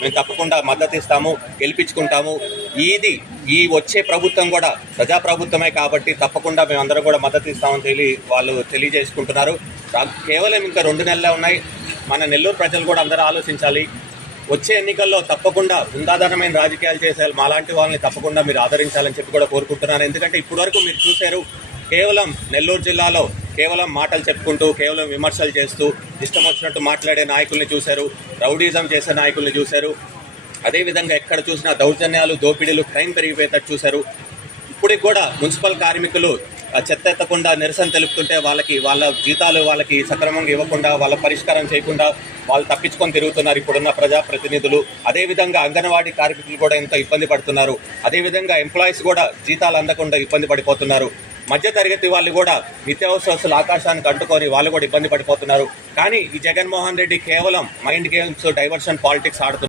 మేము తప్పకుండా మద్దతు ఇస్తాము, గెలిపించుకుంటాము. ఈ వచ్చే ప్రభుత్వం కూడా ప్రజాప్రభుత్వమే కాబట్టి తప్పకుండా మేమందరం కూడా మద్దతు ఇస్తామని వాళ్ళు తెలియజేసుకుంటున్నారు. కేవలం ఇంకా 2 నెలలే ఉన్నాయి. మన నెల్లూరు ప్రజలు కూడా అందరూ ఆలోచించాలి. వచ్చే ఎన్నికల్లో తప్పకుండా ఉందాధారమైన రాజకీయాలు చేసే మాలాంటి వాళ్ళని తప్పకుండా మీరు ఆదరించాలని చెప్పి కూడా కోరుకుంటున్నాను. ఎందుకంటే ఇప్పటివరకు మీరు చూశారు, కేవలం నెల్లూరు జిల్లాలో కేవలం మాటలు చెప్పుకుంటూ కేవలం విమర్శలు చేస్తూ ఇష్టం వచ్చినట్టు మాట్లాడే నాయకుల్ని చూశారు, రౌడీజం చేసే నాయకుల్ని చూశారు. అదేవిధంగా ఎక్కడ చూసినా దౌర్జన్యాలు, దోపిడీలు, క్రైమ్ పెరిగిపోయేటట్టు చూశారు. ఇప్పటికి కూడా మున్సిపల్ కార్మికులు చెత్త ఎత్తకుండా నిరసన తెలుపుతుంటే వాళ్ళ జీతాలు వాళ్ళకి సక్రమంగా ఇవ్వకుండా, వాళ్ళ పరిష్కారం చేయకుండా వాళ్ళు తప్పించుకొని తిరుగుతున్నారు ఇప్పుడున్న ప్రజాప్రతినిధులు. అదేవిధంగా అంగన్వాడీ కార్మికులు కూడా ఎంతో ఇబ్బంది పడుతున్నారు. అదేవిధంగా ఎంప్లాయీస్ కూడా జీతాలు అందకుండా ఇబ్బంది పడిపోతున్నారు. మధ్యతరగతి వాళ్ళు కూడా నిత్యావసర వస్తువులు ఆకాశానికి అంటుకొని వాళ్ళు కూడా ఇబ్బంది పడిపోతున్నారు. కానీ ఈ జగన్మోహన్ రెడ్డి కేవలం మైండ్ గేమ్స్, డైవర్షన్ పాలిటిక్స్ ఆడుతున్నారు.